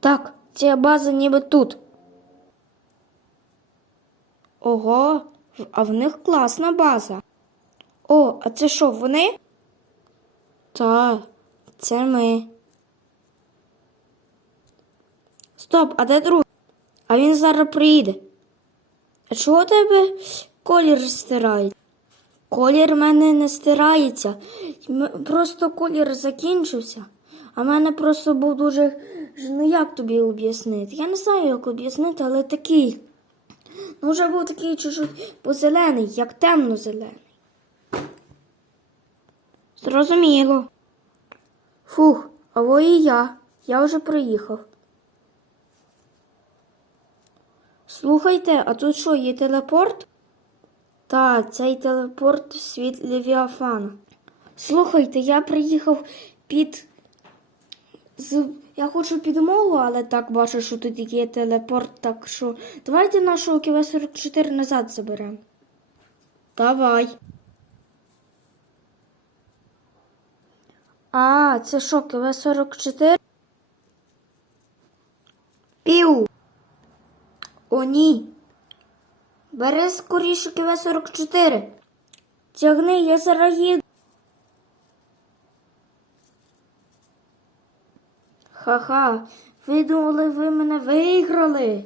Так, ця база ніби тут. Ого, а в них класна база. О, а це що, вони? Так, це ми. Стоп, а де друг? А він зараз приїде. А чого тебе колір стирають? Колір в мене не стирається. Просто колір закінчився. А в мене просто був дуже. Ну як тобі об'яснити? Я не знаю, як об'яснити, але такий. Ну, вже був такий чуть-чуть позелений, як темно-зелений. Зрозуміло. Фух, а во і я. Я вже приїхав. Слухайте, а тут що, є телепорт? Так, цей телепорт світ Левіафана. Слухайте, я приїхав під. Я хочу підмогу, але так бачу, що тут є телепорт, так що давайте нашого КВ-44 назад заберемо. Давай. А, це що, КВ-44? Пів. О, ні. Бери скоріше КВ-44. Тягни, я зараз їду. Ха-ха, ви думали, ви мене виграли?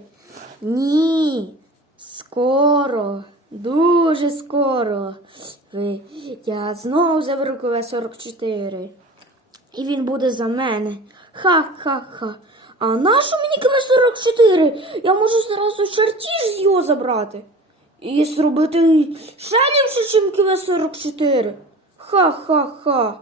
Ні. Скоро, дуже скоро. Ви, я знову заберу КВ-44. І він буде за мене. Ха-ха-ха. А нащо мені КВ-44? Я можу зразу чертіж з його забрати. І зробити ще ліпше, ніж КВ-44. Ха-ха-ха.